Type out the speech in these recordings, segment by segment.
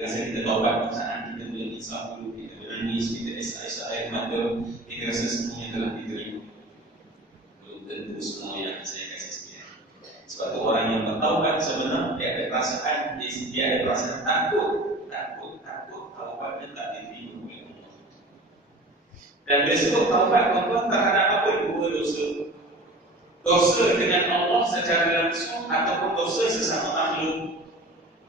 rasa kita taubat perasaan kita boleh insaf dulu, kita menangis, kita esok air mata, kita rasa semuanya telah diterima. Belum tentu semua yang saya kasih sekian. Sebab tu orang yang bertaubat sebenarnya dia ada perasaan, dia ada perasaan takut taubatnya tak diterima oleh Allah. Dan bila sebut taubat, tuan-tuan, terhadap apa? Dua dosa. Dosa dengan Allah secara langsung ataupun dosa sesama makhluk.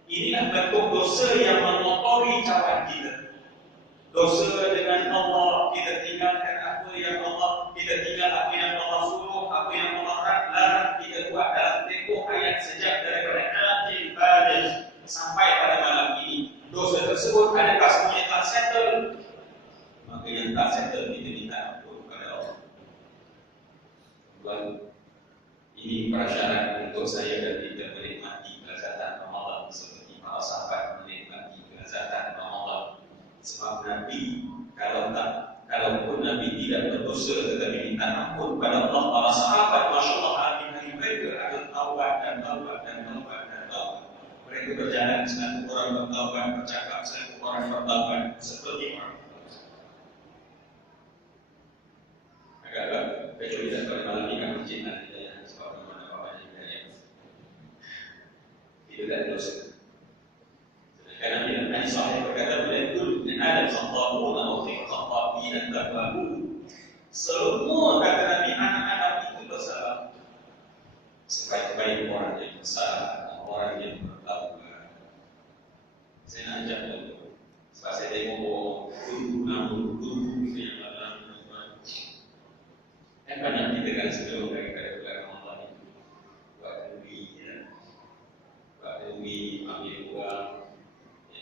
Inilah bentuk dosa yang mengotori cawan kita. Dosa dengan Allah, kita tinggalkan apa yang Allah, kita tinggal apa yang Allah suruh, apa yang Allah larang, kita buat dalam tempoh ayat sejak daripada akhir baligh sampai pada malam ini. Dosa tersebut adakah semuanya telah settle? Maka yang tak settle kita minta ampun kepada Allah. Baik. Ini prasyarat untuk saya dan kita menikmati kelezatan Ramadan seperti para sahabat menikmati kelezatan Ramadan. Sebab Nabi kalaupun Nabi tidak berdosa tetapi minta ampun kepada Allah, para sahabat masya-Allah hari-hari mereka ada taubat dan taubat dan taubat dan taubat. Mereka berjalan 100 orang bertaubat, bercakap 100 orang bertaubat seperti mana? Agak-agak kecuali pada malam ini kami cinta hidayah sebab mana-mana hidayah itu tak dosa. Sedangkan Nabi Sahih berkata Beliau min Adam khata'un wa khata'in tabahu. Semua kata Nabi anak-anak itu bersalah. Sebaik-baik orang yang bersalah, orang yang bertaubat. Saya nak ajak dulu sebab saya tengok guru yang banyak kita kan sebelum daripada bulan Ramadan itu buat duri, ambil uang,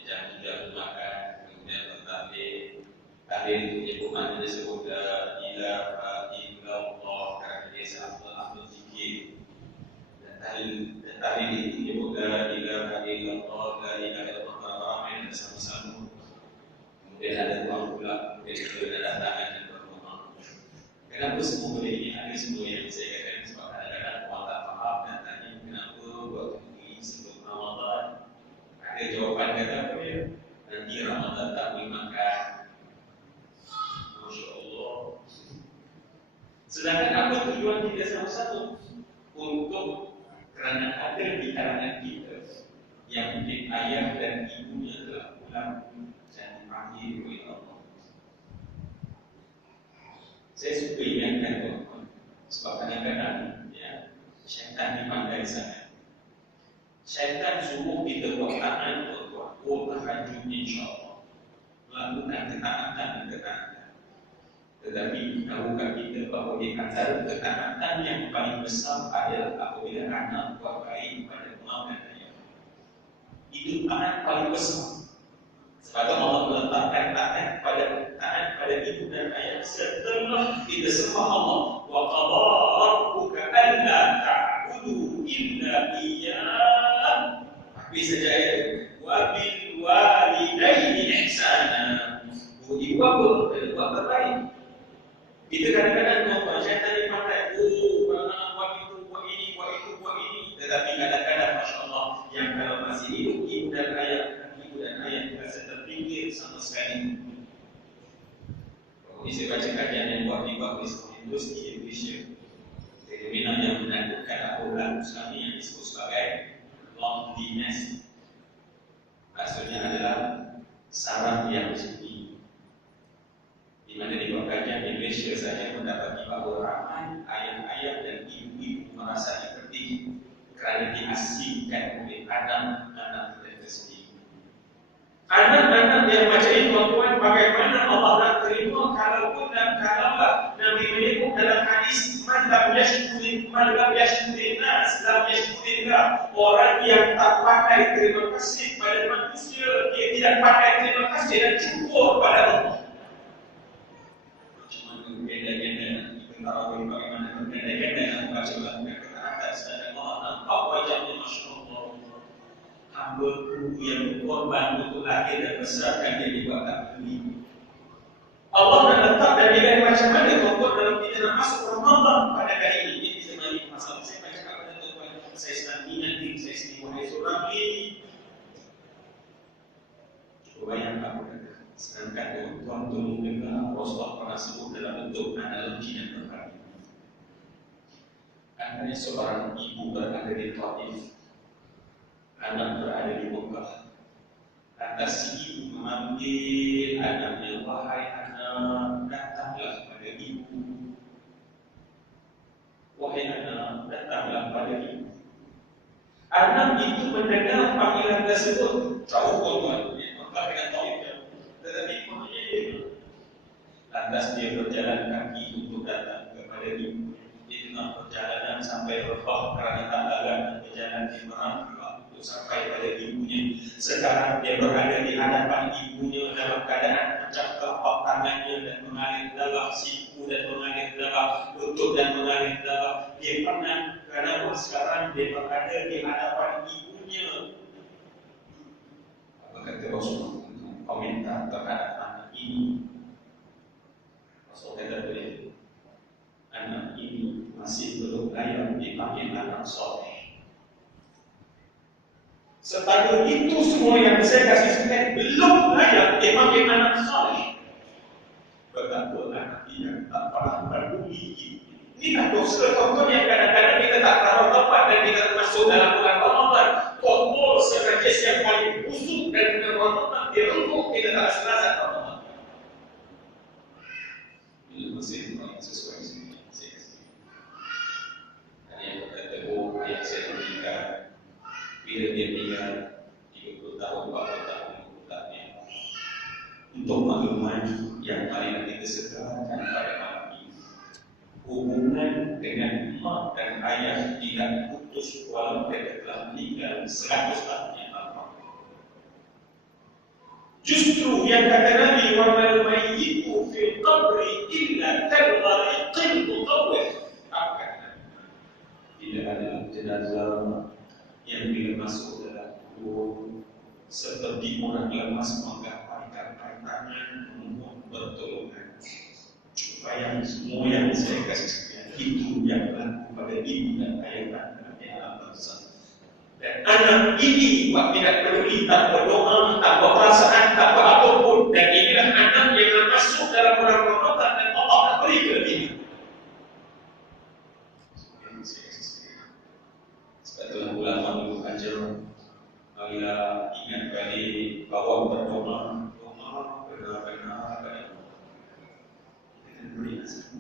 jam makan, kemudian bertahlil. Tahlil menyebut maknanya sebut la ilaha illallah kerana dia seafdal zikir. Dan tahlil itu menyebut la ilaha illallah, la ilaha illallah ramai dan sama-sama. Kemudian ada uang pula, kemudian ada tangan dan berdoa. Kenapa semua benda ini ada semua yang saya katakan? Sebab kadang-kadang orang tak faham dan tanya kenapa buat ini sebelum Ramadan. Ada jawapan kata apa dia? Nanti Ramadan tak boleh makan. Masya Allah. Sedangkan apa tujuan kita sama-sama? Untuk kerana ada di kalangan kita yang mungkin ayah dan ibunya telah pulang dan dipanggil oleh Allah. Saya suka ingatkan tuan-tuan, sebab kadang-kadang ya, syaitan dipandai sangat. Syaitan suruh kita buat taat tuan-tuan, tahajud insya-Allah, lakukan ketaatan dan ketaatan. Tetapi tahukah kita bahawa di antara ketaatan yang paling besar adalah apabila anak buat baik kepada mak dan ayah. Itu taat paling besar. Sebab Allah meletakkan taat pada ibu dan ayah setelah kita sembah Allah. Wa qadha rabbuka alla ta'budu illa iyyah. Habis saja ayat. Wa bil walidaini ihsana. Ibu apa? Buat terbaik. Kita kadang-kadang tuan-tuan syaitan ni pandai. Kalau nak buat itu, buat ini, buat itu, buat ini. Tetapi kadang-kadang masya-Allah yang kalau masih hidup ibu dan ayah rasa terpinggir sama sekali. Ini saya baca kajian yang buat di Bagus Industri Indonesia. Fenomena yang menakutkan orang Islam yang disebut sebagai loneliness. Maksudnya adalah saraf yang sunyi. Di mana di buat kajian Indonesia saya mendapati bahawa ramai ayah-ayah dan ibu-ibu merasa seperti kerana diasingkan oleh anak-anak mereka sendiri. Anak-anak yang macam ini tuan-tuan, bagaimana Allah nak terima kalaupun dan kalaulah Nabi menyebut dalam hadis man lam yashkurin nas lam yashkurillah, orang yang tak pandai terima kasih pada manusia, dia tidak pandai terima kasih dan syukur pada Allah. Macam mana beda-beda kita tahu bagaimana berbeda-beda membaca lagu kata-kata sedangkan Allah nampak wajahnya masya-Allah. Hamba-Ku yang berkorban untuk lahir dan besarkan dia juga tak peduli. Allah nak letak dan nilai macam mana tuan-tuan dalam kita nak masuk Ramadan pada hari ini. Ini bisa menjadi masalah. Saya baca kepada tuan-tuan, saya sedang ingat diri saya sendiri, wahai seorang ini. bayang aku kata. Sedangkan tuan tolong dengar Rasulullah pernah sebut dalam bentuk analogi dan perbandingan. Ada seorang ibu berada di Taif, anak berada di Mekah. Lantas si ibu memanggil anaknya, wahai anak, datanglah pada ibu. Wahai anak, datanglah pada ibu. Anak itu mendengar panggilan tersebut, jauh tuan, Mekah dengan Taif. Tetapi maknanya dia, lantas dia berjalan kaki untuk datang kepada ibu. Di tengah perjalanan sampai Rafah kerana tak larat berjalan di Merah untuk sampai pada ibunya. Sekarang dia berada di hadapan ibunya dalam keadaan pecah telapak tangannya dan mengalir darah siku dan mengalir darah lutut dan mengalir darah. Dia penat kerana sekarang dia berada di hadapan ibunya. Apa kata Rasulullah komentar terhadap anak ini? Rasul kata boleh, anak ini masih belum layak dipanggil anak soleh. Sepaduh itu semua yang saya kasih sebutkan belum layak dipanggil anak soleh. Betapa anak yang tak pernah peduli. Inilah dosa-dosa yang kadang-kadang kita tak tahu tempat dan kita masuk dalam bulan Ramadan. Kotor senajis yang paling busuk dan bulan Ramadan direngkuh kita tak serasa Ramadan. Bila masih sesuai sini. Yang berkata, oh ayah saya meninggal. Bila dia meninggal 30 tahun, 40 tahun, 50 tahun. Untuk makluman yang paling kita sedarkan pada malam ini, hubungan dengan mak dan ayah tidak putus walau mereka telah meninggal 100 tahun yang lalu. Justru yang kata Nabi, wa mal mayyitu fil qabri illa kalghariqil mutawwih. Tidak ada jenazah yang bila masuk dalam kubur seperti orang lemas menggapai tangan memohon pertolongan. Supaya semua yang saya kasih sekalian itu yang berlaku pada ibu dan ayah dan alam bangsa. Dan anak ini tidak peduli, tak berdoa, tak berperasaan, tak berapapun. Dan inilah anak yang masuk dalam bulan Ramadan dan Allah nak beri kelebihan. Sebetulnya ulama dulu ajar bila ingat kali bahawa berdoa benar-benar kita beri nasihat.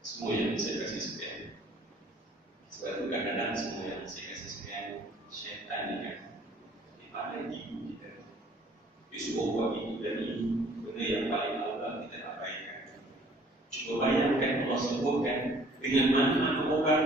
Semua yang saya kasih sekian. Sebab itu kadang-kadang semua yang saya kasih sekian syaitan ni kan pada ibu kita. Disuruh buat itu dan ini benda yang paling Allah kita abaikan. Cuba bayangkan Allah sebutkan dengan mana-mana orang